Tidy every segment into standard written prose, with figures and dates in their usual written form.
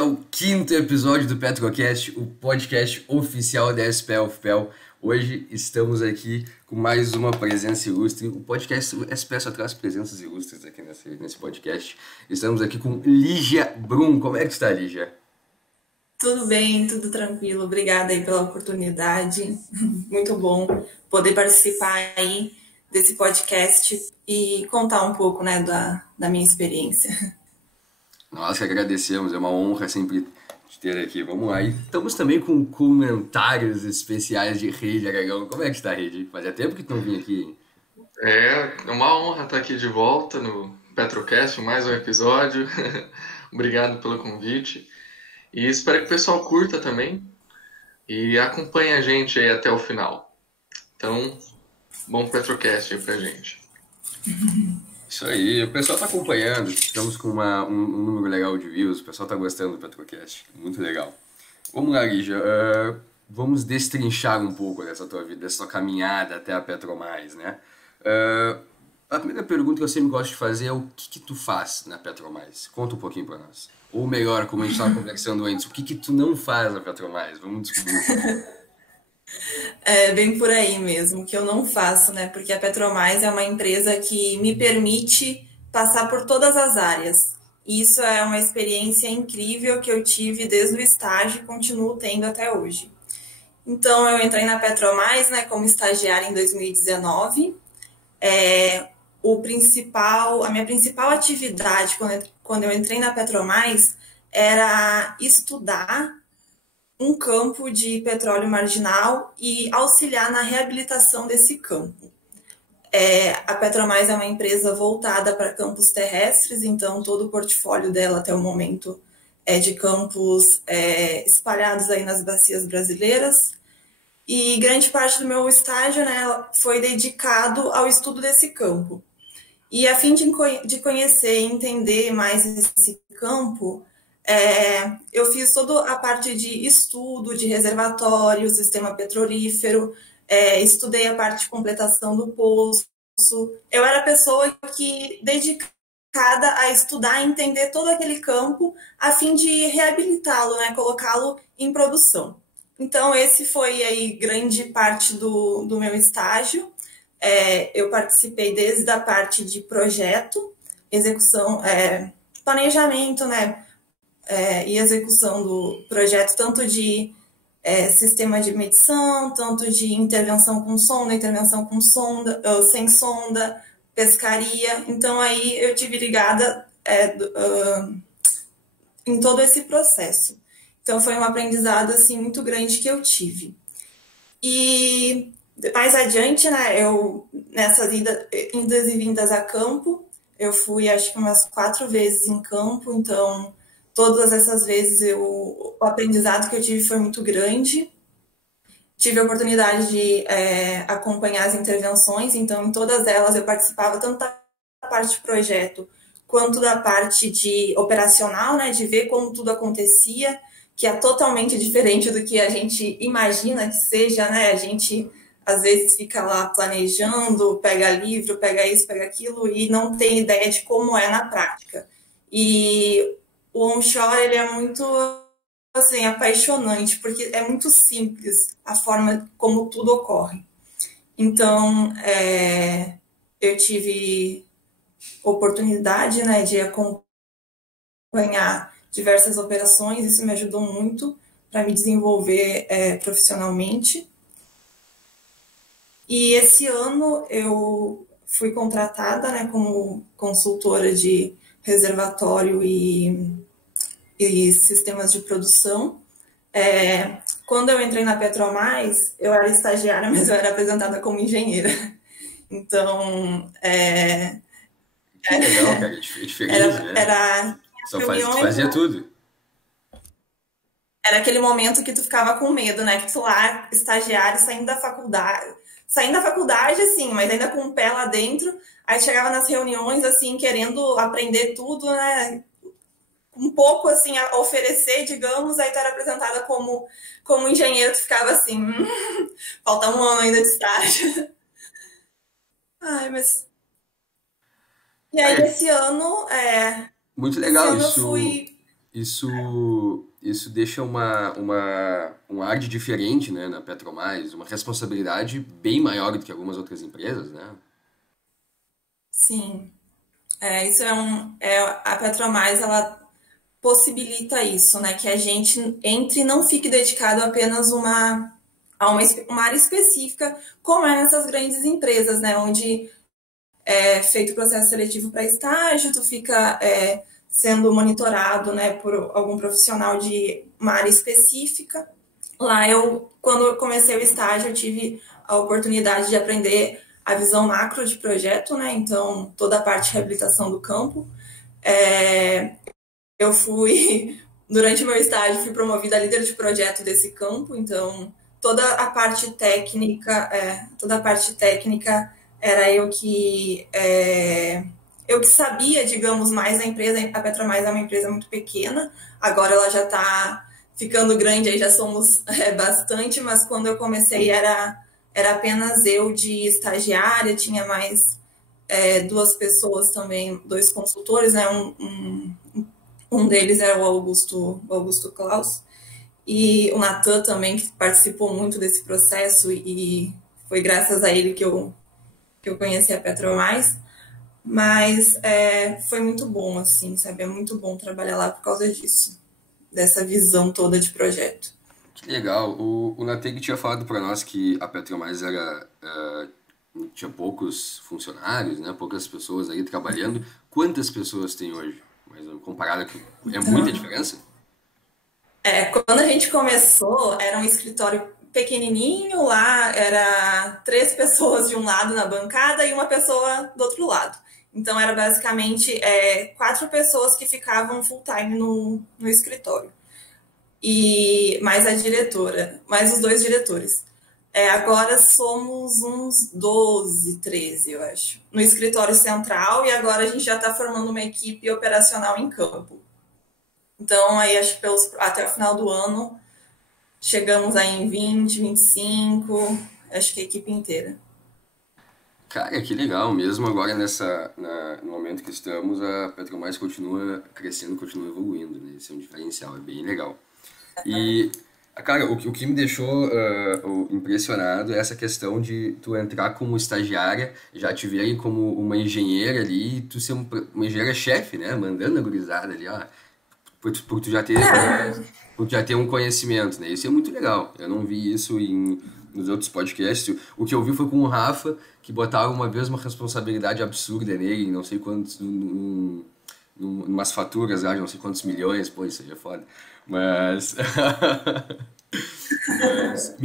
ao quinto episódio do Petrocast, o podcast oficial da SPL UFPEL. Hoje estamos aqui com mais uma presença ilustre. O podcast SPL só traz presenças ilustres aqui nesse podcast. Estamos aqui com Lígia Brum. Como é que está, Lígia? Tudo bem, tudo tranquilo. Obrigada aí pela oportunidade. Muito bom poder participar aí desse podcast e contar um pouco, né, da minha experiência. Nós que agradecemos, é uma honra sempre te ter aqui. Vamos lá. E estamos também com comentários especiais de Rede Aragão. Como é que está, Rede? Fazia tempo que tu não vinha aqui, hein? É uma honra estar aqui de volta no Petrocast, mais um episódio. Obrigado pelo convite. E espero que o pessoal curta também e acompanhe a gente aí até o final. Então, bom Petrocast aí pra gente. Isso aí, o pessoal tá acompanhando, estamos com um número legal de views, o pessoal tá gostando do Petrocast, muito legal. Vamos lá, Lígia, vamos destrinchar um pouco dessa tua vida, dessa tua caminhada até a Petromais, né? A primeira pergunta que eu sempre gosto de fazer é o que tu faz na Petromais? Conta um pouquinho pra nós. Ou melhor, como a gente estava conversando antes, o que tu não faz na Petromais? Vamos descobrir. É bem por aí mesmo, que eu não faço, né? Porque a Petromais é uma empresa que me permite passar por todas as áreas. Isso é uma experiência incrível que eu tive desde o estágio e continuo tendo até hoje. Então, eu entrei na Petromais, né, como estagiária em 2019. A minha principal atividade quando eu entrei na Petromais era estudar um campo de petróleo marginal e auxiliar na reabilitação desse campo. A Petromais é uma empresa voltada para campos terrestres, então todo o portfólio dela até o momento é de campos espalhados aí nas bacias brasileiras. E grande parte do meu estágio, né, foi dedicado ao estudo desse campo. E a fim de conhecer e entender mais esse campo, eu fiz toda a parte de estudo, de reservatório, sistema petrolífero, estudei a parte de completação do poço. Eu era a pessoa que dedicada a estudar e entender todo aquele campo a fim de reabilitá-lo, né, colocá-lo em produção. Então, esse foi aí grande parte do meu estágio. Eu participei desde a parte de projeto, execução, planejamento, né, e execução do projeto, tanto de sistema de medição, tanto de intervenção com sonda, intervenção com sonda, sem sonda, pescaria. Então, aí eu tive ligada em todo esse processo. Então, foi um aprendizado assim, muito grande que eu tive. E mais adiante, né, nessas idas e vindas a campo, eu fui acho que umas 4 vezes em campo, então todas essas vezes o aprendizado que eu tive foi muito grande. Tive a oportunidade de acompanhar as intervenções, então em todas elas eu participava tanto da parte de projeto quanto da parte de operacional, né, de ver como tudo acontecia, que é totalmente diferente do que a gente imagina que seja, né? A gente às vezes fica lá planejando, pega livro, pega isso, pega aquilo e não tem ideia de como é na prática. E o onshore ele é muito assim apaixonante porque é muito simples a forma como tudo ocorre. Então, eu tive oportunidade, né, de acompanhar diversas operações, isso me ajudou muito para me desenvolver profissionalmente. E esse ano eu fui contratada, né, como consultora de reservatório e sistemas de produção. Quando eu entrei na Petromais, eu era estagiária, mas eu era apresentada como engenheira. Então, Que legal, cara, é diferente, né? era Tu reuniões, fazia tudo. era aquele momento que tu ficava com medo, né? Que tu lá, estagiário, saindo da faculdade, assim, mas ainda com o pé lá dentro, aí chegava nas reuniões, assim, querendo aprender tudo, né? Um pouco, assim, a oferecer, digamos, aí tu era apresentada como engenheiro, tu ficava assim, falta um ano ainda de estágio. Ai, mas... E aí, Cara, muito esse legal ano eu isso. fui... isso deixa um ar de diferente, né, na PetroMais, uma responsabilidade bem maior do que algumas outras empresas, né? Sim, isso a Petromais, ela possibilita isso, né? Que a gente entre e não fique dedicado apenas uma área específica, como é nessas grandes empresas, né? Onde é feito o processo seletivo para estágio, tu fica sendo monitorado, né, por algum profissional de uma área específica. Lá quando eu comecei o estágio, eu tive a oportunidade de aprender a visão macro de projeto, né? Então, toda a parte de reabilitação do campo. É, eu durante o meu estágio, fui promovida a líder de projeto desse campo, então toda a parte técnica era eu que sabia, digamos, mais da empresa. A Petromais é uma empresa muito pequena, agora ela já está ficando grande, aí já somos bastante, mas quando eu comecei era apenas eu de estagiária, tinha mais duas pessoas também, dois consultores, né? Um deles era o Augusto Klaus, e o Natan também, que participou muito desse processo, e foi graças a ele que eu conheci a Petromais. Mas foi muito bom, assim, sabe? É muito bom trabalhar lá por causa disso, dessa visão toda de projeto. Que legal. O Nateg tinha falado para nós que a PetroMais tinha poucos funcionários, né? Poucas pessoas aí trabalhando. Quantas pessoas tem hoje? Mas comparada com... É muita Então, diferença? quando a gente começou, era um escritório pequenininho, lá era 3 pessoas de um lado na bancada e uma pessoa do outro lado. Então, era basicamente 4 pessoas que ficavam full time no escritório. E mais a diretora, mais os 2 diretores. Agora somos uns 12, 13, eu acho, no escritório central, e agora a gente já está formando uma equipe operacional em campo. Então, aí acho que até o final do ano chegamos aí em 20, 25, acho que a equipe inteira. Cara, que legal. Mesmo agora no momento que estamos, a PetroMais continua crescendo, continua evoluindo, né? Esse é um diferencial, é bem legal. E, cara, o que me deixou impressionado é essa questão de tu entrar como estagiária, já te verem como uma engenheira ali, e tu ser uma engenheira-chefe, né? Mandando a gurizada ali, ó, por por tu já ter um conhecimento, né? Isso é muito legal. Eu não vi isso nos outros podcasts. O que eu vi foi com o Rafa, que botaram uma vez uma responsabilidade absurda nele, em não sei quantos, umas faturas lá de não sei quantos milhões, pô, isso aí é foda. Mas, mas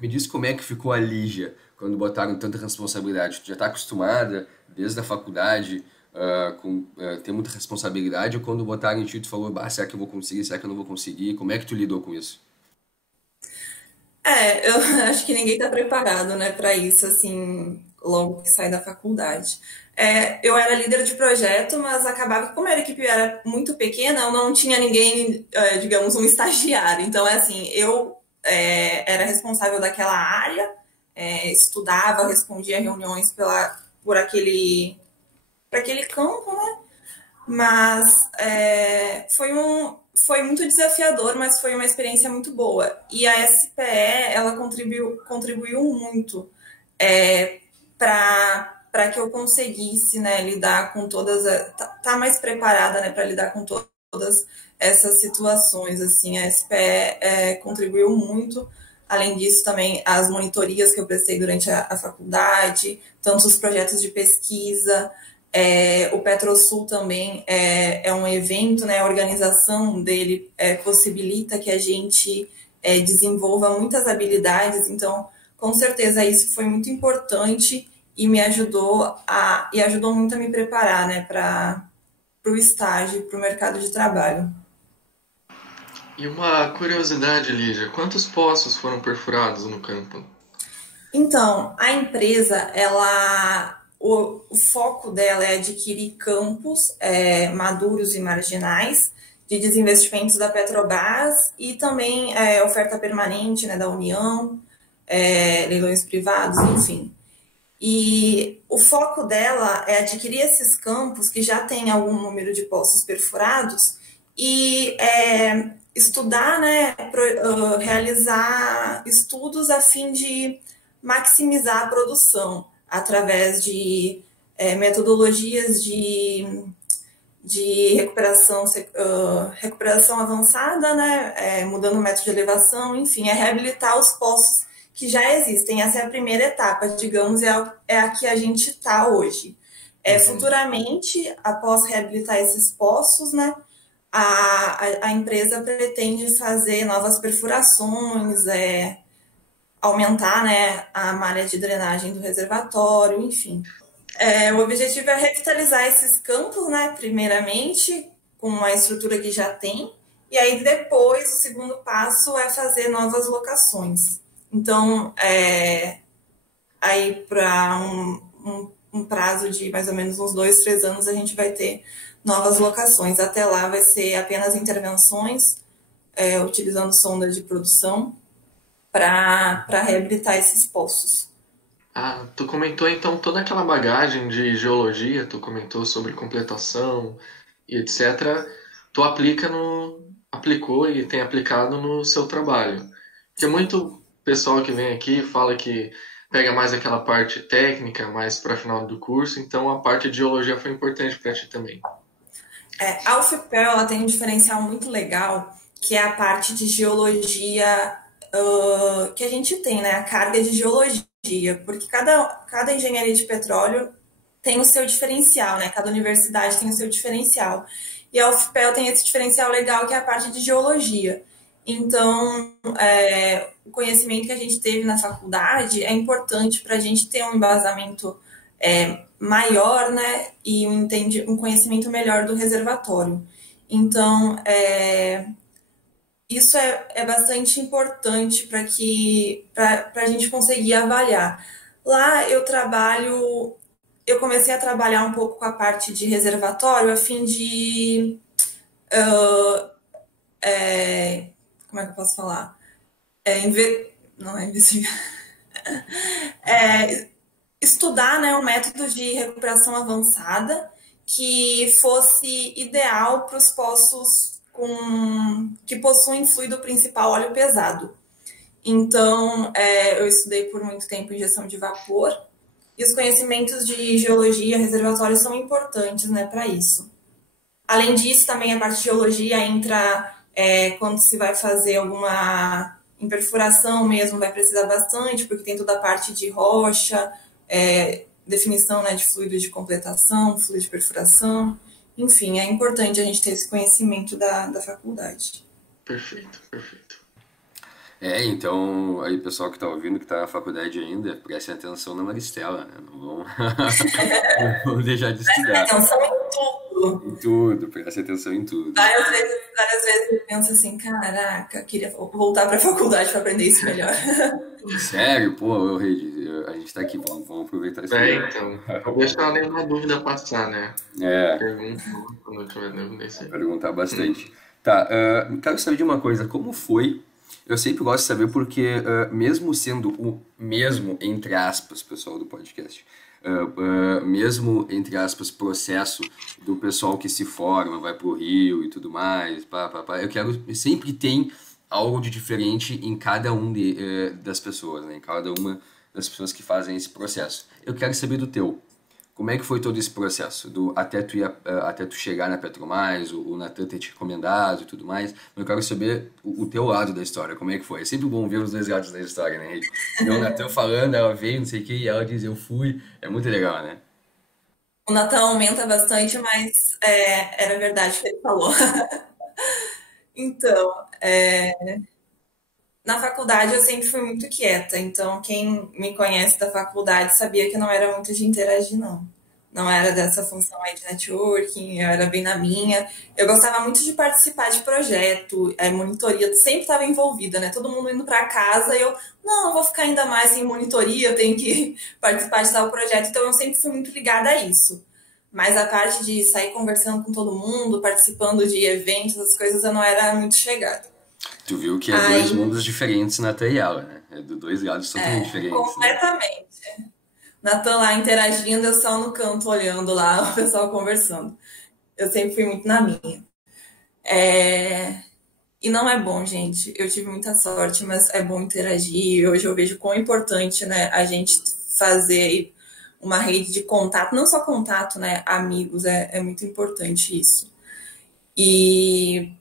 me diz como é que ficou a Lígia quando botaram tanta responsabilidade. Tu já tá acostumada, desde a faculdade, com ter muita responsabilidade, ou quando botaram em ti, tu falou, bah, será que eu vou conseguir, será que eu não vou conseguir? Como é que tu lidou com isso? Eu acho que ninguém está preparado, né, para isso, assim, logo que sai da faculdade. Eu era líder de projeto, mas acabava que, como a equipe era muito pequena, eu não tinha ninguém, digamos, um estagiário. Então, é assim, eu era responsável daquela área, estudava, respondia reuniões por aquele campo, né? Mas foi muito desafiador, mas foi uma experiência muito boa. E a SPE, ela contribuiu muito para que eu conseguisse, né, lidar com tá mais preparada, né, para lidar com todas essas situações. Assim, a SPE contribuiu muito. Além disso, também as monitorias que eu prestei durante a faculdade, tanto os projetos de pesquisa. O PetroSul também é um evento, né? A organização dele possibilita que a gente desenvolva muitas habilidades. Então, com certeza, isso foi muito importante e ajudou muito a me preparar, né, para o estágio, para o mercado de trabalho. E uma curiosidade, Lígia, quantos poços foram perfurados no campo? Então, a empresa, o foco dela é adquirir campos maduros e marginais de desinvestimentos da Petrobras e também oferta permanente, né, da União, leilões privados, enfim. E o foco dela é adquirir esses campos que já têm algum número de poços perfurados e estudar, né, realizar estudos a fim de maximizar a produção através de metodologias de recuperação avançada, né, mudando o método de elevação, enfim, reabilitar os poços que já existem. Essa é a primeira etapa, digamos, é a que a gente está hoje. Futuramente, após reabilitar esses poços, né, a empresa pretende fazer novas perfurações, aumentar, né, a malha de drenagem do reservatório, enfim. O objetivo é revitalizar esses campos, né, primeiramente, com a estrutura que já tem, e aí depois o segundo passo é fazer novas locações. Então, aí para um prazo de mais ou menos uns 2, 3 anos a gente vai ter novas locações. Até lá vai ser apenas intervenções, utilizando sonda de produção para reabilitar esses poços. Tu comentou então toda aquela bagagem de geologia, tu comentou sobre completação e etc. Tu aplicou e tem aplicado no seu trabalho. Porque muito pessoal que vem aqui fala que pega mais aquela parte técnica, mais para final do curso, então a parte de geologia foi importante para ti também. A UFPEL ela tem um diferencial muito legal, que é a parte de geologia que a gente tem, né? A carga de geologia, porque cada engenharia de petróleo tem o seu diferencial, né? Cada universidade tem o seu diferencial. E a UFPEL tem esse diferencial legal, que é a parte de geologia. Então, o conhecimento que a gente teve na faculdade é importante para a gente ter um embasamento maior, né? E um conhecimento melhor do reservatório. Então, isso é bastante importante para a gente conseguir avaliar. Lá eu comecei a trabalhar um pouco com a parte de reservatório a fim de como é que eu posso falar? Não é investigar. Estudar, né, um método de recuperação avançada que fosse ideal para os poços que possuem fluido principal óleo pesado. Então, eu estudei por muito tempo injeção de vapor, e os conhecimentos de geologia, reservatórios são importantes, né, para isso. Além disso, também a parte de geologia entra quando se vai fazer alguma perfuração mesmo, vai precisar bastante, porque tem toda a parte de rocha, definição, né, de fluido de completação, fluido de perfuração. Enfim, é importante a gente ter esse conhecimento da faculdade. Perfeito, perfeito. Então, aí pessoal que está ouvindo, que está na faculdade ainda, prestem atenção na Maristela, né? Não vão deixar de estudar. Prestem atenção em tudo. Em tudo, prestem atenção em tudo. Várias vezes eu penso assim, caraca, queria voltar para a faculdade para aprender isso melhor. Sério? Pô, Rede, a gente está aqui, vamos aproveitar isso. Então, vou deixar nenhuma dúvida passar, né? Pergunta quando eu tiver dúvida. Perguntar bastante. Tá, quero saber de uma coisa, como foi? Eu sempre gosto de saber porque, mesmo sendo o mesmo, entre aspas, pessoal do podcast, mesmo, entre aspas, processo do pessoal que se forma, vai pro Rio e tudo mais, sempre tem algo de diferente em cada das pessoas, né? Em cada uma das pessoas que fazem esse processo. Eu quero saber do teu. Como é que foi todo esse processo? Até tu chegar na PetroMais, o Natan ter te recomendado e tudo mais. Eu quero saber o teu lado da história, como é que foi. É sempre bom ver os dois lados da história, né? O Natan falando, ela veio, não sei o que, e ela diz, eu fui. É muito legal, né? O Natan aumenta bastante, mas era verdade o que ele falou. Então, na faculdade eu sempre fui muito quieta, então quem me conhece da faculdade sabia que eu não era muito de interagir, não. Não era dessa função aí de networking, eu era bem na minha. Eu gostava muito de participar de projeto, monitoria, sempre estava envolvida, né? Todo mundo indo para casa e eu vou ficar ainda mais sem monitoria, eu tenho que participar de tal projeto. Então eu sempre fui muito ligada a isso. Mas a parte de sair conversando com todo mundo, participando de eventos, essas coisas, eu não era muito chegada. Tu viu que dois mundos diferentes, Natan e ela, né? É de dois lados totalmente diferentes. Completamente. Né? Natan lá interagindo, eu só no canto olhando lá o pessoal conversando. Eu sempre fui muito na minha. É, E não é bom, gente. Eu tive muita sorte, mas é bom interagir. Hoje eu vejo quão importante, né, a gente fazer uma rede de contato, não só contato, né, amigos, é muito importante isso. E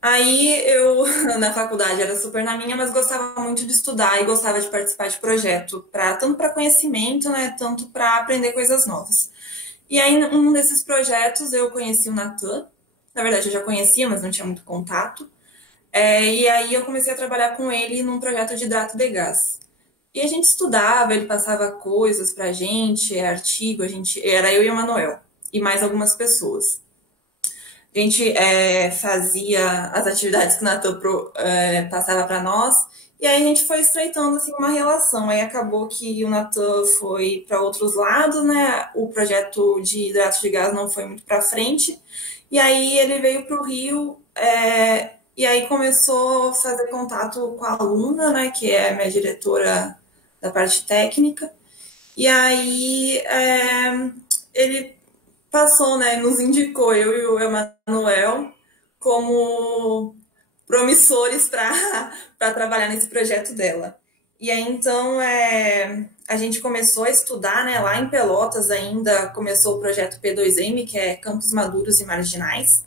aí eu, na faculdade, era super na minha, mas gostava muito de estudar e gostava de participar de projeto, tanto para conhecimento, né, tanto para aprender coisas novas. E aí, num desses projetos, eu conheci o Natan. Na verdade, eu já conhecia, mas não tinha muito contato. E aí eu comecei a trabalhar com ele num projeto de hidrato de gás. E a gente estudava, ele passava coisas pra gente, artigo, era eu e o Manuel, e mais algumas pessoas. A gente fazia as atividades que o Natan passava para nós, e aí a gente foi estreitando assim, uma relação. Aí acabou que o Natan foi para outros lados, né? O projeto de hidrato de gás não foi muito para frente, e aí ele veio para o Rio. E aí começou a fazer contato com a aluna, né, que é a minha diretora da parte técnica. E aí ele passou, né, nos indicou, eu e o Emanuel, como promissores para trabalhar nesse projeto dela. E aí, então, a gente começou a estudar, né, lá em Pelotas ainda, começou o projeto P2M, que é Campos Maduros e Marginais,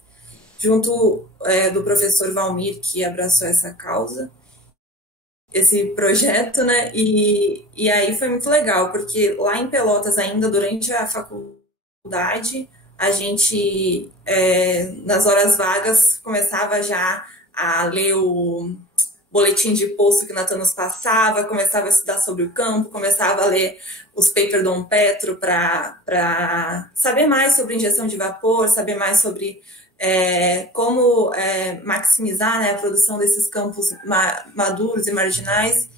junto do professor Valmir, que abraçou essa causa, esse projeto, né? E aí foi muito legal, porque lá em Pelotas, ainda durante a faculdade, a gente, nas horas vagas, começava já a ler o boletim de posto que o Natan nos passava, começava a estudar sobre o campo, começava a ler os papers Dom Petro para saber mais sobre injeção de vapor, saber mais sobre como maximizar, né, a produção desses campos maduros e marginais.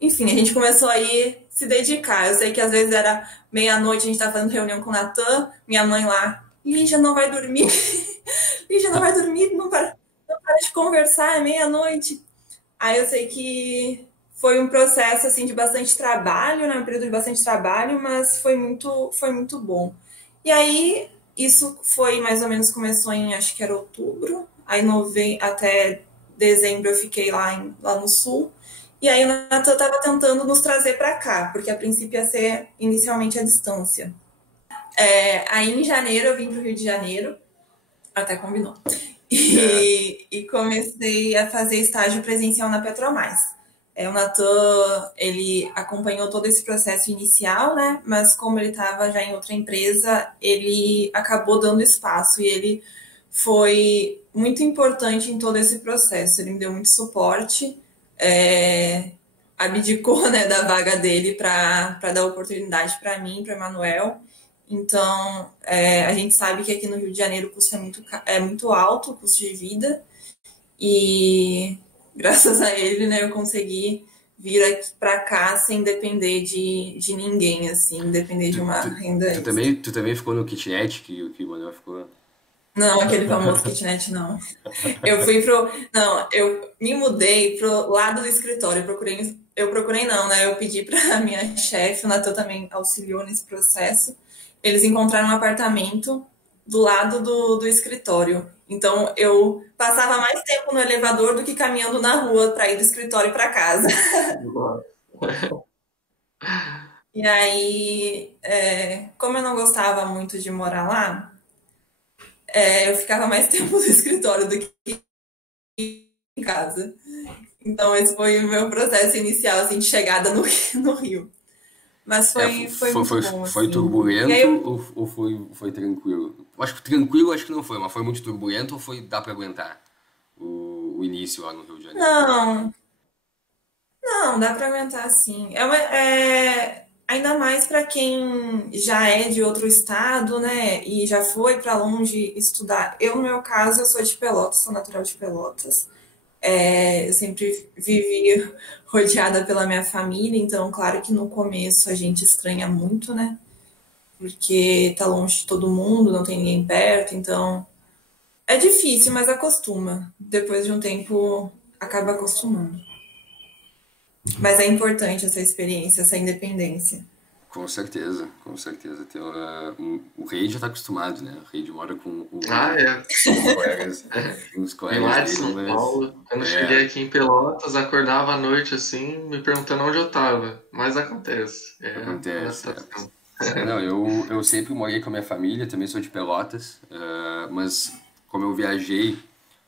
Enfim, a gente começou aí se dedicar. Eu sei que às vezes era meia-noite, a gente estava fazendo reunião com o Natan, minha mãe lá, Lígia não vai dormir, Lígia não vai dormir, não para de conversar, é meia-noite. Aí eu sei que foi um processo assim de bastante trabalho, né, um período de bastante trabalho, mas foi muito bom. E aí isso foi mais ou menos, começou em, acho que era outubro, aí até dezembro eu fiquei lá no sul, e aí o Natan estava tentando nos trazer para cá, porque a princípio ia ser inicialmente à distância. Aí em janeiro eu vim para o Rio de Janeiro, até combinou, e comecei a fazer estágio presencial na Petromais. O Natan, ele acompanhou todo esse processo inicial, né? Mas como ele estava já em outra empresa, ele acabou dando espaço e ele foi muito importante em todo esse processo. Ele me deu muito suporte, abdicou, né, da vaga dele para dar oportunidade para mim, para o Emanuel. Então, a gente sabe que aqui no Rio de Janeiro o custo é muito alto, o custo de vida, e graças a ele, né, eu consegui vir aqui para cá sem depender de ninguém, assim, depender de uma renda extra. Tu também ficou no kitnet que o Manuel ficou? Não, aquele famoso kitnet, não. Não, eu me mudei pro lado do escritório. Eu procurei não, né? Eu pedi para minha chefe, o Natan também auxiliou nesse processo. Eles encontraram um apartamento do lado do escritório. Então, eu passava mais tempo no elevador do que caminhando na rua para ir do escritório para casa. E aí, como eu não gostava muito de morar lá, eu ficava mais tempo no escritório do que em casa. Então, esse foi o meu processo inicial, assim, de chegada no Rio. Mas foi muito bom, Foi assim. turbulento E aí ou foi tranquilo? Acho que tranquilo acho que não foi, mas foi muito turbulento ou dá pra aguentar o início lá no Rio de Janeiro? não, não, dá para aguentar sim. Ainda mais para quem já é de outro estado, né? E já foi para longe estudar. Eu, no meu caso, eu sou de Pelotas, sou natural de Pelotas. Eu sempre vivi rodeada pela minha família, então, claro que no começo a gente estranha muito, né? Porque tá longe de todo mundo, não tem ninguém perto, então é difícil, mas acostuma. Depois de um tempo, acaba acostumando. Mas é importante essa experiência, essa independência. Com certeza, com certeza. O Reid já tá acostumado, né? O Reid mora com Ah, é. os colegas, os Vim colegas lá de dele, São mas Paulo. Quando eu é, cheguei aqui em Pelotas, acordava à noite assim, me perguntando onde eu tava. Mas acontece. É acontece. adaptação. Não, eu sempre morei com a minha família, também sou de Pelotas, mas como eu viajei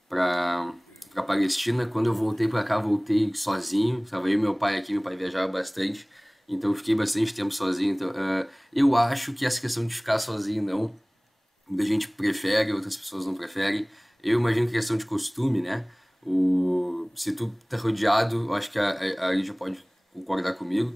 para para Palestina, quando eu voltei para cá, voltei sozinho, estava eu e meu pai aqui, meu pai viajava bastante, então eu fiquei bastante tempo sozinho. Então, eu acho que essa questão de ficar sozinho não, muita gente prefere, outras pessoas não preferem. Eu imagino que é questão de costume, né? Se tu tá rodeado, eu acho que a Lídia pode concordar comigo,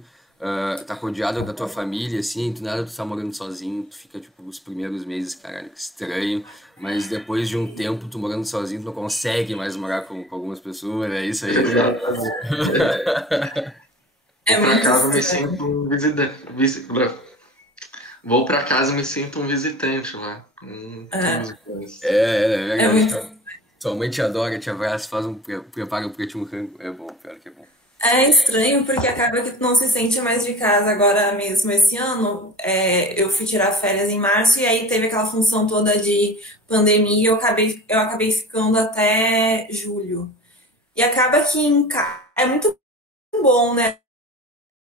tá rodeado da tua família, assim, tu nada, tu tá morando sozinho, tu fica, tipo, os primeiros meses, caralho, que estranho, mas depois de um tempo, tu morando sozinho, tu não consegue mais morar com algumas pessoas, é isso aí, né? Exatamente. É. É Vou pra muito casa, me sinto estranho. um visitante. Vou pra casa, me sinto um visitante lá. Com É, os dois. É é verdade, muito. tua mãe te adora, te abraça, prepara pra ti um rango, é bom, pior que é bom. É estranho porque acaba que tu não se sente mais de casa. Agora mesmo, esse ano, eu fui tirar férias em março e aí teve aquela função toda de pandemia e eu acabei ficando até julho. E acaba que é muito bom, né,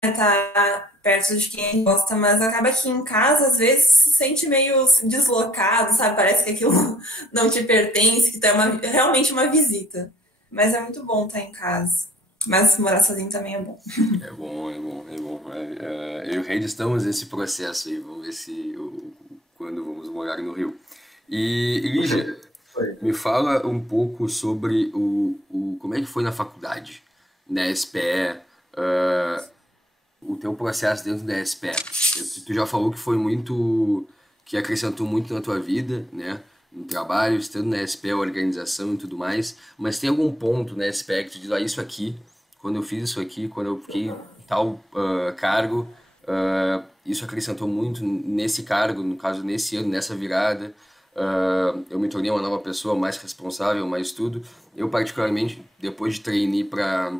estar perto de quem gosta, mas acaba que em casa, às vezes, se sente meio deslocado, sabe? Parece que aquilo não te pertence, que tu é realmente uma visita. Mas é muito bom estar em casa. Mas morar sozinho também é bom. É bom, é bom, é bom. Eu e o Reid estamos nesse processo aí, vamos ver quando vamos morar no Rio. E Lígia, Foi. me fala um pouco sobre como é que foi na faculdade, na SPE, o teu processo dentro da SPE. Tu já falou que foi muito, que acrescentou muito na tua vida, né? No trabalho, estando na SPE, organização e tudo mais, mas tem algum ponto na SPE que tu diz, isso aqui, quando eu fiz isso aqui, quando eu fiquei em tal cargo, isso acrescentou muito nesse cargo, no caso, nesse ano, nessa virada, eu me tornei uma nova pessoa, mais responsável, mais tudo. Eu, particularmente, depois de trainee para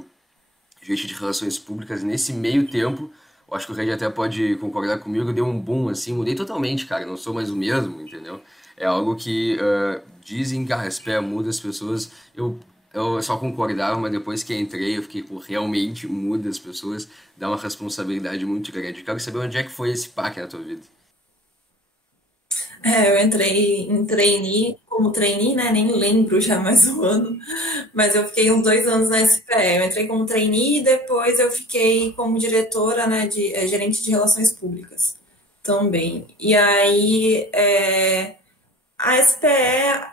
gerente de relações públicas, nesse meio tempo, eu acho que o Red até pode concordar comigo, deu um boom, assim, mudei totalmente, cara, não sou mais o mesmo, entendeu? É algo que dizem que a SPE muda as pessoas, eu só concordava, mas depois que entrei eu fiquei, pô, realmente muda as pessoas, dá uma responsabilidade muito grande. Eu quero saber onde é que foi esse PAC na tua vida. Eu entrei em trainee, como trainee, né? Nem lembro já mais o ano, mas eu fiquei uns 2 anos na SPE. Eu entrei como trainee e depois eu fiquei como diretora, né? Gerente de relações públicas também. E aí a SPE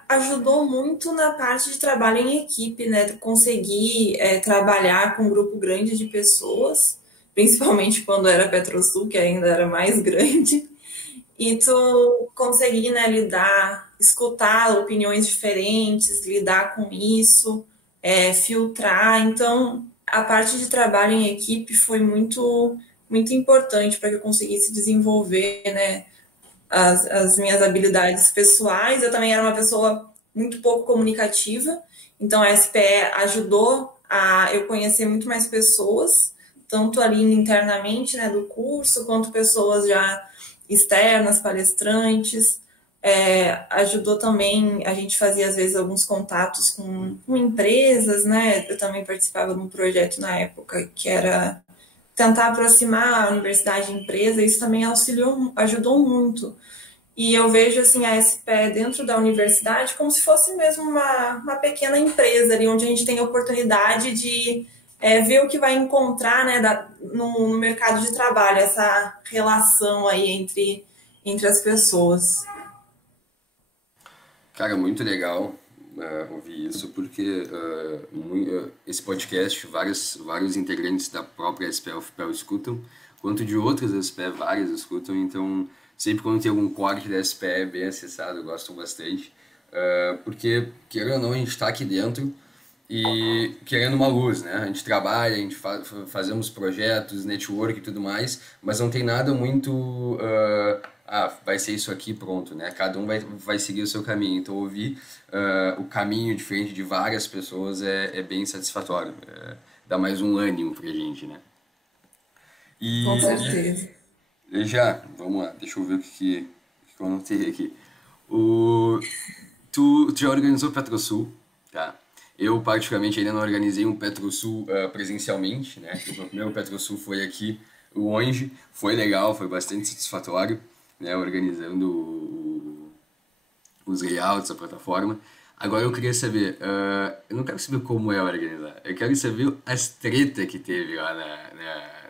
ajudou muito na parte de trabalho em equipe, né? De conseguir trabalhar com um grupo grande de pessoas, principalmente quando era PetroSul, que ainda era mais grande. E tu conseguir, né, lidar, escutar opiniões diferentes, lidar com isso, filtrar. Então, a parte de trabalho em equipe foi muito, muito importante para que eu conseguisse desenvolver, né, as minhas habilidades pessoais. Eu também era uma pessoa muito pouco comunicativa, então a SPE ajudou a eu conhecer muito mais pessoas, tanto ali internamente, né, do curso, quanto pessoas já externas, palestrantes. Ajudou também, a gente fazia às vezes alguns contatos com empresas, né? Eu também participava de um projeto na época que era tentar aproximar a universidade e empresa, isso também ajudou muito. E eu vejo assim a SPE dentro da universidade como se fosse mesmo uma pequena empresa ali, onde a gente tem a oportunidade de ver o que vai encontrar, né, no mercado de trabalho, essa relação aí entre as pessoas. Cara, muito legal ouvir isso, porque esse podcast, vários integrantes da própria SPE UFPEL escutam, quanto de outras SPE, várias escutam, então sempre quando tem algum corte da SPE bem acessado, eu gosto bastante, porque, querendo ou não, a gente está aqui dentro e querendo uma luz, né? A gente trabalha, a gente fazemos projetos, network e tudo mais, mas não tem nada muito. Vai ser isso aqui, pronto, né? Cada um vai seguir o seu caminho. Então, ouvir o caminho diferente de várias pessoas é bem satisfatório. Dá mais um ânimo pra gente, né? Com E, certeza. Já, vamos lá, deixa eu ver o que eu anotei aqui. O, tu já organizou PetroSul, tá? Eu, particularmente, ainda não organizei um PetroSul presencialmente, né? O meu primeiro PetroSul foi aqui longe, foi legal, foi bastante satisfatório, né? Organizando os layouts, a plataforma. Agora eu queria saber, eu não quero saber como é organizar, eu quero saber as tretas que teve lá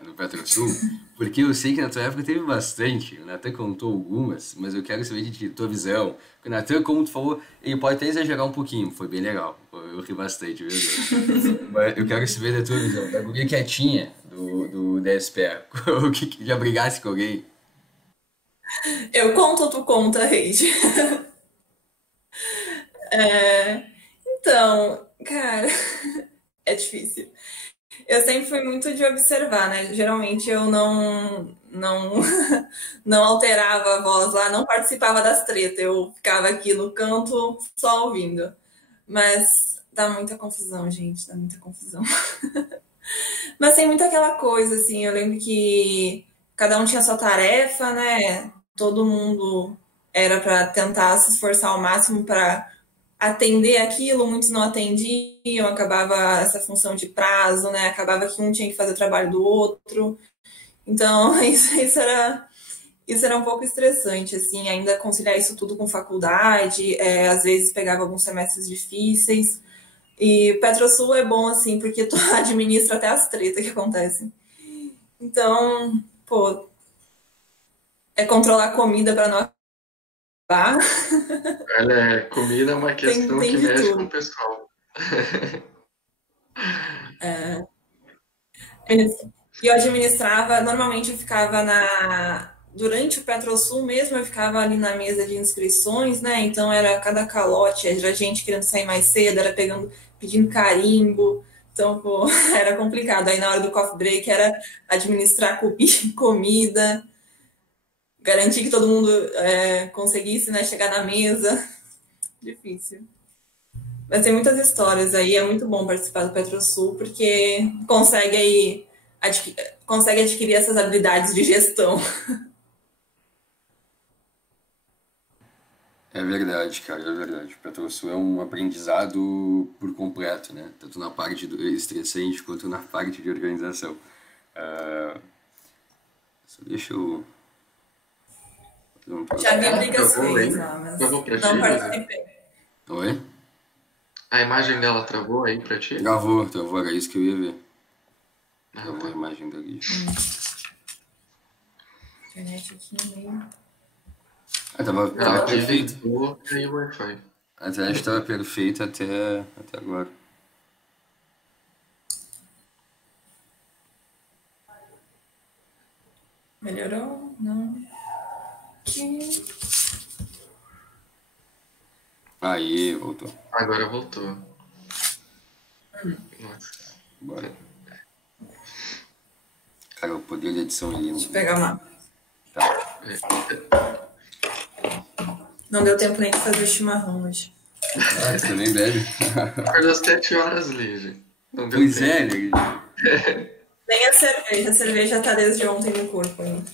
no PetroSul, porque eu sei que na tua época teve bastante, o Natan contou algumas, mas eu quero saber de tua visão. Porque o Natan, como tu falou, ele pode até exagerar um pouquinho, foi bem legal, eu ri bastante, mesmo. Mas eu quero saber da tua visão, da guria quietinha do DSPA, o que já brigasse com alguém. Eu conto ou tu conta, Reide? É, então, cara, é difícil. Eu sempre fui muito de observar, né? Geralmente eu não, não alterava a voz lá, não participava das tretas. Eu ficava aqui no canto só ouvindo. Mas dá muita confusão, gente, dá muita confusão. Mas tem muito aquela coisa, assim, eu lembro que cada um tinha sua tarefa, né? Todo mundo era para tentar se esforçar ao máximo para atender aquilo, muitos não atendiam, acabava essa função de prazo, né? Acabava que um tinha que fazer o trabalho do outro. Então, isso era um pouco estressante, assim, ainda conciliar isso tudo com faculdade, às vezes pegava alguns semestres difíceis. E PetroSul é bom, assim, porque tu administra até as tretas que acontecem. Então, pô, é controlar a comida para não acabar. Olha, comida é uma Tem, questão tem que de mexe com o tudo. pessoal. E eu administrava, normalmente eu ficava durante o PetroSul mesmo, eu ficava ali na mesa de inscrições, né? Então era cada calote, era gente querendo sair mais cedo, era pedindo carimbo. Então, pô, era complicado. Aí na hora do coffee break era administrar comida, garantir que todo mundo conseguisse, né, chegar na mesa. Difícil. Mas tem muitas histórias aí, é muito bom participar do PetroSul, porque adqui- consegue adquirir essas habilidades de gestão. É verdade, cara, é verdade. O PetroSul é um aprendizado por completo, né? Tanto na parte do estressante quanto na parte de organização. Ah, só deixa eu fazer um Já vi próximo. brigas Travou feias aí? lá, mas Travou pra ti, não Lívia? participei. Oi? A imagem dela travou aí pra ti? Travou, era isso que eu ia ver. Ah, Travou a tá. imagem da Lígia. Internet aqui no meio. Ela Tava aqui perfeito. ligou e aí o Wi-Fi. A internet estava perfeita até agora. Melhorou? Não. Aqui. Aí, voltou. Agora voltou. Nossa. Bora. Cara, o poder de edição é lindo. Deixa eu pegar uma. Tá. Não deu tempo nem de fazer chimarrão hoje. Ah, você também bebe? Acordou às 7 horas, Lígia. Não deu Pois tempo. é, Lígia. Nem a cerveja. A cerveja tá desde ontem no corpo ainda.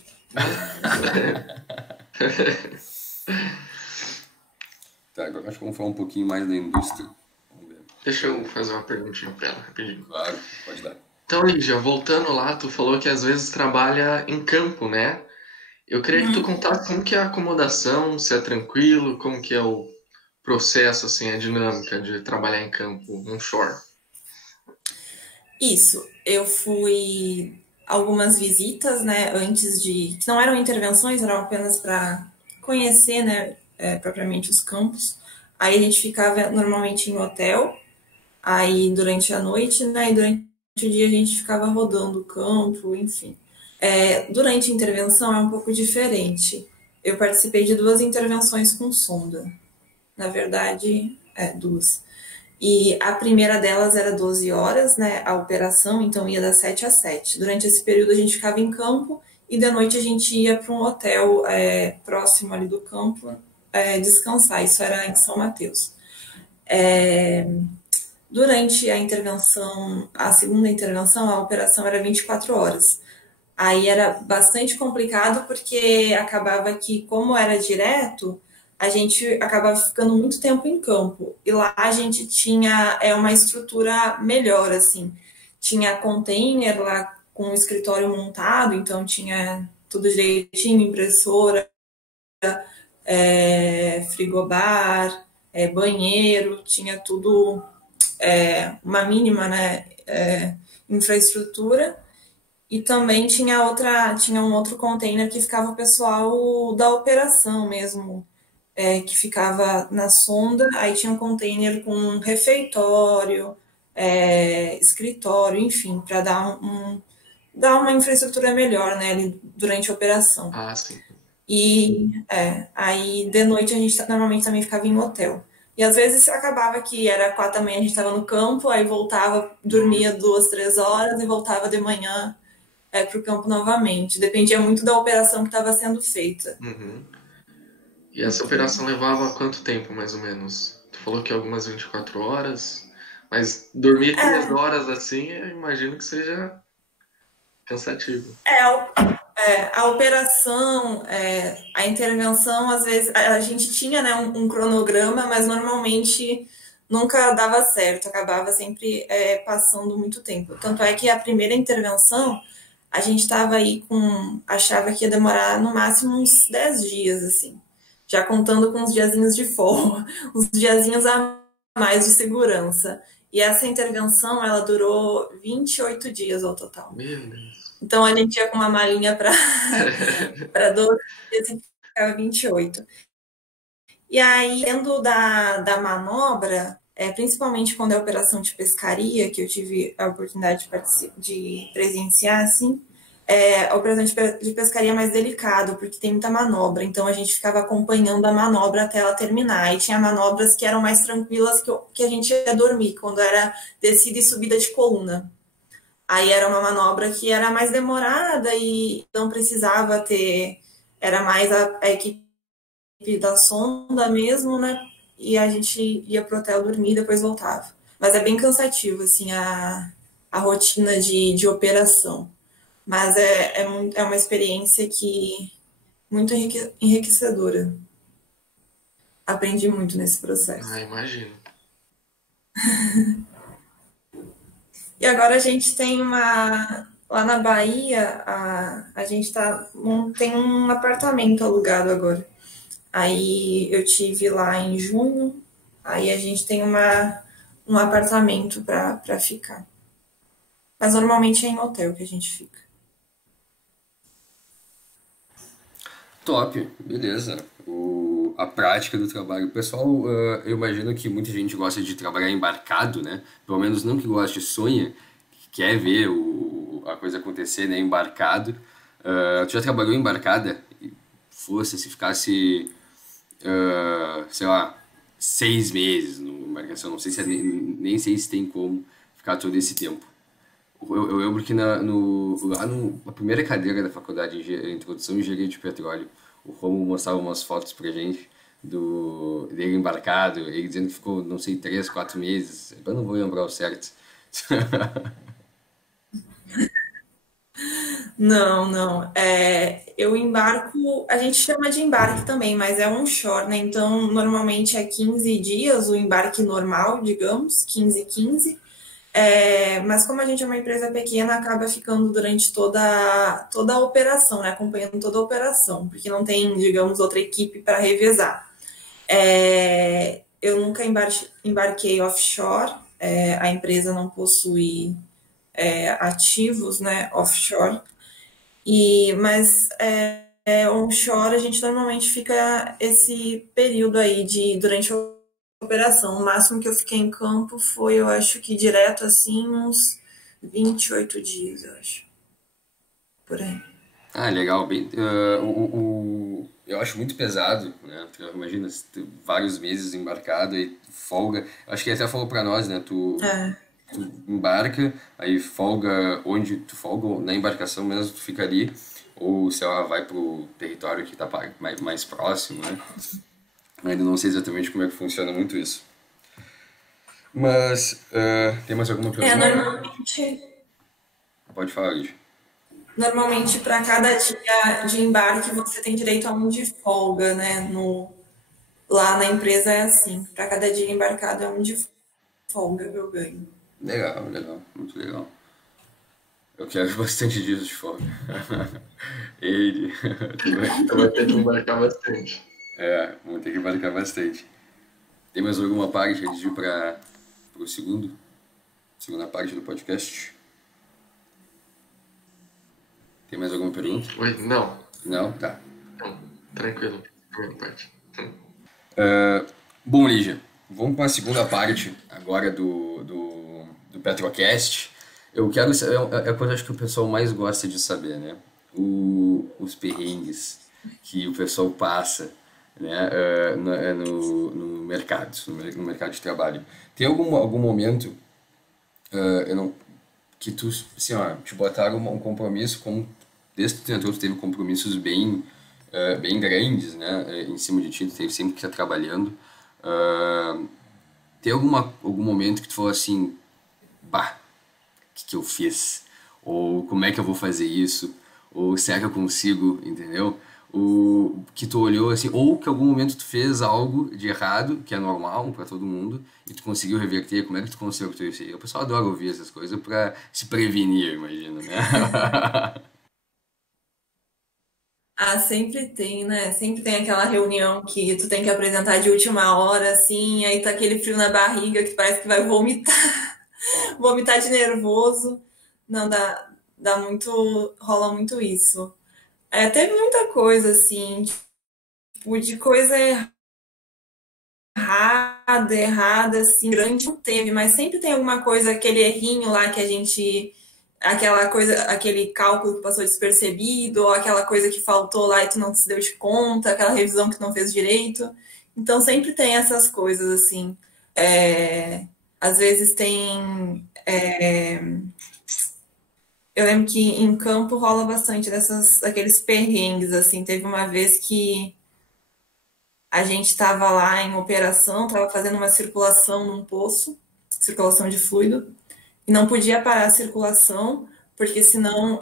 Tá, agora acho que vamos falar um pouquinho mais da indústria. Vamos ver. Deixa eu fazer uma perguntinha pra ela, rapidinho. Claro, pode dar. Então, Lígia, voltando lá, tu falou que às vezes trabalha em campo, né? Eu queria que tu contasse como que é a acomodação, se é tranquilo, como que é o processo, assim, a dinâmica de trabalhar em campo, onshore. Isso. Eu fui algumas visitas, né, antes de. Que não eram intervenções, eram apenas para conhecer, né, propriamente os campos. Aí a gente ficava normalmente em hotel, aí durante a noite, né, e durante o dia a gente ficava rodando o campo, enfim. Durante a intervenção é um pouco diferente. Eu participei de 2 intervenções com sonda. Na verdade, duas. E a primeira delas era 12 horas, né, a operação, então ia das 7 às 7. Durante esse período a gente ficava em campo e de noite a gente ia para um hotel próximo ali do campo descansar. Isso era em São Mateus. Durante a intervenção, a segunda intervenção, a operação era 24 horas. Aí era bastante complicado porque acabava que, como era direto, a gente acabava ficando muito tempo em campo. E lá a gente tinha uma estrutura melhor, assim. Tinha container lá com o escritório montado, então tinha tudo direitinho, impressora, frigobar, banheiro, tinha tudo, uma mínima, né, infraestrutura. E também tinha um outro container que ficava o pessoal da operação mesmo, que ficava na sonda. Aí tinha um container com refeitório, escritório, enfim, para dar uma infraestrutura melhor, né, ali durante a operação. Ah, sim. E aí de noite a gente normalmente também ficava em hotel. E às vezes acabava que era 4 da manhã, a gente estava no campo, aí voltava, dormia 2, 3 horas e voltava de manhã para o campo novamente. Dependia muito da operação que estava sendo feita. Uhum. E essa operação levava quanto tempo, mais ou menos? Tu falou que algumas 24 horas, mas dormir 3 horas assim, eu imagino que seja cansativo. A operação, a intervenção, às vezes a gente tinha, né, um cronograma, mas normalmente nunca dava certo, acabava sempre passando muito tempo. Tanto é que a primeira intervenção a gente estava aí achava que ia demorar no máximo uns 10 dias, assim, já contando com os diazinhos de folga, os diazinhos a mais de segurança. E essa intervenção, ela durou 28 dias ao total. Meu Deus. Então a gente ia com uma malinha para 12 dias e ficava 28. E aí, dentro da manobra, principalmente quando é operação de pescaria, que eu tive a oportunidade de presenciar, assim, a operação de pescaria é mais delicado, porque tem muita manobra, então a gente ficava acompanhando a manobra até ela terminar. E tinha manobras que eram mais tranquilas, que a gente ia dormir, quando era descida e subida de coluna. Aí era uma manobra que era mais demorada e não precisava ter. Era mais a equipe da sonda mesmo, né? E a gente ia pro hotel dormir e depois voltava. Mas é bem cansativo, assim, a rotina de operação. Mas é uma experiência que muito enriquecedora. Aprendi muito nesse Ah, processo. imagino. E agora a gente tem lá na Bahia, a gente tem um apartamento alugado agora. Aí eu tive lá em junho, aí a gente tem um apartamento para ficar. Mas normalmente é em hotel que a gente fica. Top, beleza. A prática do trabalho. Pessoal, eu imagino que muita gente gosta de trabalhar embarcado, né? Pelo menos não que gosta, sonha, que quer ver a coisa acontecer, né? Embarcado. Tu já trabalhou embarcada? E fosse, se ficasse, sei lá, 6 meses numa embarcação, não sei se nem sei se tem como ficar todo esse tempo. Eu lembro que na primeira cadeira da faculdade, Introdução em Engenharia de Petróleo, o Romo mostrava umas fotos pra gente dele embarcado, ele dizendo que ficou, não sei, 3, 4 meses, eu não vou lembrar o certo. Não, não. Eu embarco, a gente chama de embarque também, mas é onshore, né? Então, normalmente é 15 dias o embarque normal, digamos, 15, 15. Mas como a gente é uma empresa pequena, acaba ficando durante toda a operação, né? Acompanhando toda a operação, porque não tem, digamos, outra equipe para revezar. Eu nunca embarquei offshore, a empresa não possui ativos, né, offshore. Mas onshore a gente normalmente fica esse período aí durante a operação. O máximo que eu fiquei em campo foi, eu acho que direto assim, uns 28 dias, eu acho. Por aí. Ah, legal, bem, eu acho muito pesado, né? Tu imagina, vários meses embarcado e folga. Acho que ele até falou pra nós, né? É. Tu embarca, aí folga onde tu folga, na embarcação mesmo, tu fica ali, ou sei lá, vai pro território que tá mais próximo, né? Ainda não sei exatamente como é que funciona muito isso. Mas, tem mais alguma pergunta? Normalmente. Pode falar, Lígia. Normalmente, para cada dia de embarque, você tem direito a um de folga, né? Lá na empresa é assim. Para cada dia embarcado é um de folga que eu ganho. Legal, legal, muito legal. Eu quero bastante dias de folga. Ele, tu vai. Então vai ter que embarcar bastante. Vamos ter que marcar bastante. Tem mais alguma parte antes de ir para o segunda parte do podcast? Tem mais alguma pergunta? Oi? Não. Não? Tá. Não. Tranquilo. Primeira parte. Bom, Lígia, vamos para a segunda parte agora do Petrocast. Eu quero saber, é a coisa acho que o pessoal mais gosta de saber, né? Os perrengues que o pessoal passa, né? No mercado, no mercado de trabalho. Tem algum momento eu não, que tu, assim, ó, te botaram um compromisso, como desde que tu entrou, tu teve compromissos bem grandes, né, em cima de ti, tu teve sempre que estar trabalhando. Ah, tem algum momento que tu falou assim, bah, o que eu fiz? Ou como é que eu vou fazer isso? Ou será que eu consigo, entendeu? O que tu olhou assim, ou que em algum momento tu fez algo de errado, que é normal para todo mundo, e tu conseguiu reverter, como é que tu consertou isso aí? O pessoal adora ouvir essas coisas para se prevenir, imagina, né? Ah, sempre tem, né? Sempre tem aquela reunião que tu tem que apresentar de última hora, assim, aí tá aquele frio na barriga que parece que vai vomitar, vomitar de nervoso. Não, dá muito, rola muito isso. Teve muita coisa, assim, tipo, de coisa errada, assim, grande não teve, mas sempre tem alguma coisa, aquele errinho lá que a gente, aquela coisa, aquele cálculo que passou despercebido, ou aquela coisa que faltou lá e tu não se deu de conta, aquela revisão que tu não fez direito. Então sempre tem essas coisas, assim. É, às vezes tem. Eu lembro que em campo rola bastante daqueles perrengues, assim. Teve uma vez que a gente estava lá em operação, estava fazendo uma circulação num poço, circulação de fluido, e não podia parar a circulação, porque senão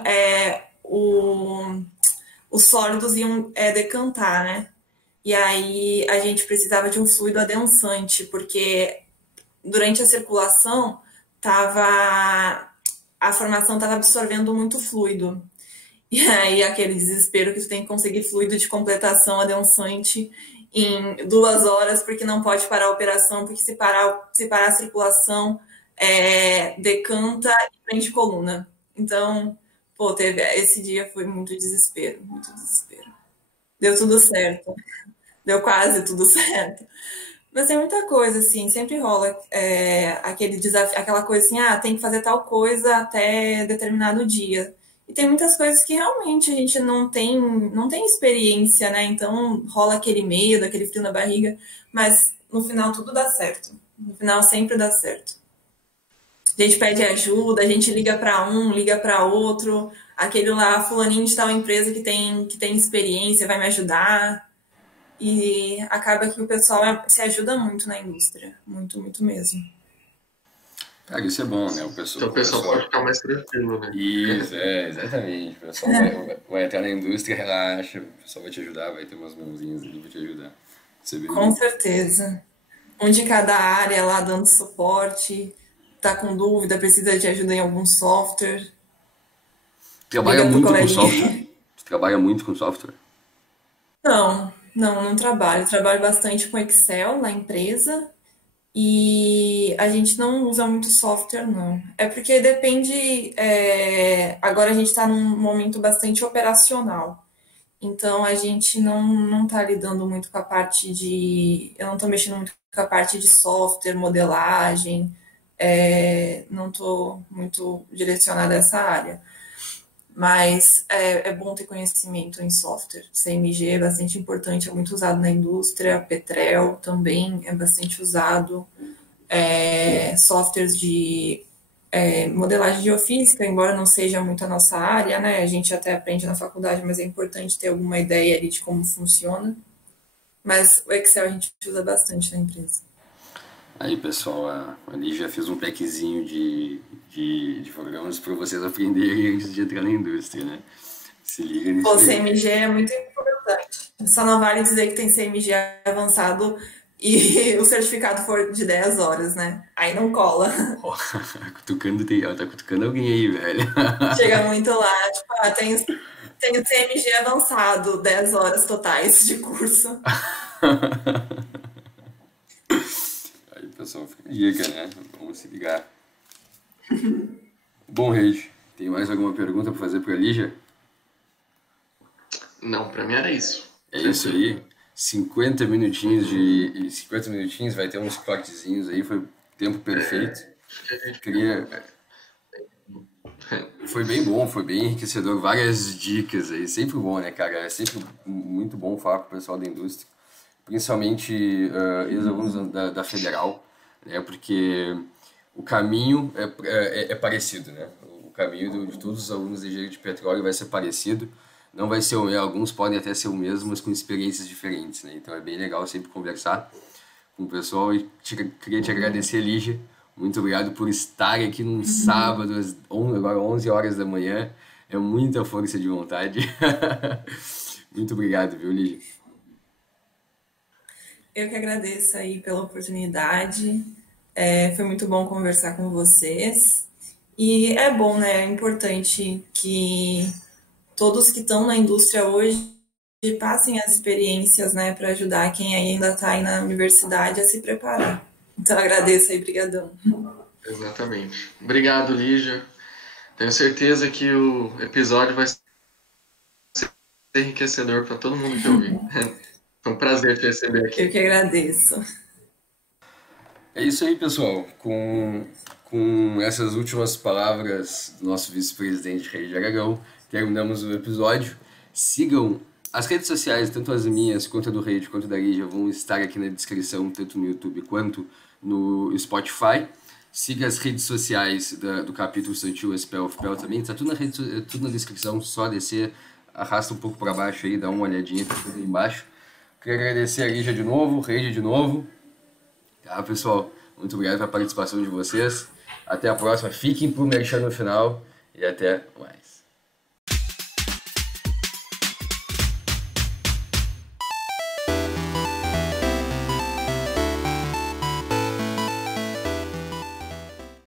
os sólidos iam decantar, né? E aí a gente precisava de um fluido adensante, porque durante a circulação a formação estava absorvendo muito fluido. E aí aquele desespero que tu tem que conseguir fluido de completação adensante em 2 horas, porque não pode parar a operação, porque se parar a circulação, decanta e prende coluna. Então, pô, esse dia foi muito desespero, muito desespero. Deu tudo certo, deu quase tudo certo. Mas tem muita coisa, assim, sempre rola aquele desafio, aquela coisa assim, tem que fazer tal coisa até determinado dia. E tem muitas coisas que realmente a gente não tem experiência, né? Então rola aquele medo, aquele frio na barriga, mas no final tudo dá certo. No final sempre dá certo. A gente pede ajuda, a gente liga para um, liga para outro, aquele lá, fulaninho de tal empresa que tem experiência, vai me ajudar. E acaba que o pessoal se ajuda muito na indústria. Muito, muito mesmo. Cara, isso é bom, né? Então o pessoal pode ficar mais tranquilo, né? Isso, exatamente. O pessoal vai entrar na indústria, relaxa, o pessoal vai te ajudar, vai ter umas mãozinhas ali pra te ajudar. Isso é bem Com bom. certeza. Um de cada área lá dando suporte, tá com dúvida, precisa de ajuda em algum software, Trabalha liga pro muito com software? coleguinha. Tu trabalha muito com software? Não trabalho. Trabalho bastante com Excel na empresa e a gente não usa muito software, não. É porque depende. Agora a gente está num momento bastante operacional. Então a gente não está lidando muito com a parte de. Eu não estou mexendo muito com a parte de software, modelagem, não estou muito direcionada a essa área. Mas é bom ter conhecimento em software. CMG é bastante importante, é muito usado na indústria, Petrel também é bastante usado. Softwares de modelagem geofísica, embora não seja muito a nossa área, né? A gente até aprende na faculdade, mas é importante ter alguma ideia ali de como funciona. Mas o Excel a gente usa bastante na empresa. Aí, pessoal, a Lígia fez um packzinho de programas para vocês aprenderem antes de entrar na indústria, né? Se liga Pô, nisso aí. CMG é muito importante. Só não vale dizer que tem CMG avançado e o certificado for de 10 horas, né? Aí não cola. Ó, ela tá cutucando alguém aí, velho. Chega muito lá, tipo, tem o CMG avançado, 10 horas totais de curso. Aí, pessoal, fica a dica, né? Vamos se ligar. Bom, Regi, tem mais alguma pergunta para fazer para a Lígia? Não, pra mim era isso. É isso aí. 50 minutinhos, vai ter uns cortezinhos aí, foi o tempo perfeito. Acho que a gente Queria, foi bem bom, foi bem enriquecedor, várias dicas aí, sempre bom, né, cara? É sempre muito bom falar com o pessoal da indústria, principalmente ex-alunos da Federal, né? Porque o caminho é parecido, né? O caminho de todos os alunos de engenharia de petróleo vai ser parecido. Não vai ser alguns podem até ser o mesmo, mas com experiências diferentes, né? Então é bem legal sempre conversar com o pessoal e queria te agradecer, Lígia. Muito obrigado por estar aqui num sábado, agora 11 horas da manhã. É muita força de vontade. Muito obrigado, viu, Lígia? Eu que agradeço aí pela oportunidade. Foi muito bom conversar com vocês. E é bom, né? É importante que todos que estão na indústria hoje passem as experiências, né, para ajudar quem ainda está aí na universidade a se preparar. Então agradeço aí, brigadão. Exatamente. Obrigado, Lígia. Tenho certeza que o episódio vai ser enriquecedor para todo mundo que ouvir. Foi um prazer te receber Eu aqui. que agradeço. É isso aí, pessoal. Com essas últimas palavras do nosso vice-presidente Rei de Aragão, terminamos o episódio. Sigam as redes sociais, tanto as minhas quanto a do Rei quanto da Lígia, vão estar aqui na descrição, tanto no YouTube quanto no Spotify. Siga as redes sociais do capítulo Sutil SPL FPL também, tá tudo tudo na descrição, só descer, arrasta um pouco para baixo aí, dá uma olhadinha, tá tudo aí embaixo. Queria agradecer a Lígia de novo, Rei de novo. Tá, pessoal? Muito obrigado pela participação de vocês. Até a próxima. Fiquem pro merchan no final e até mais.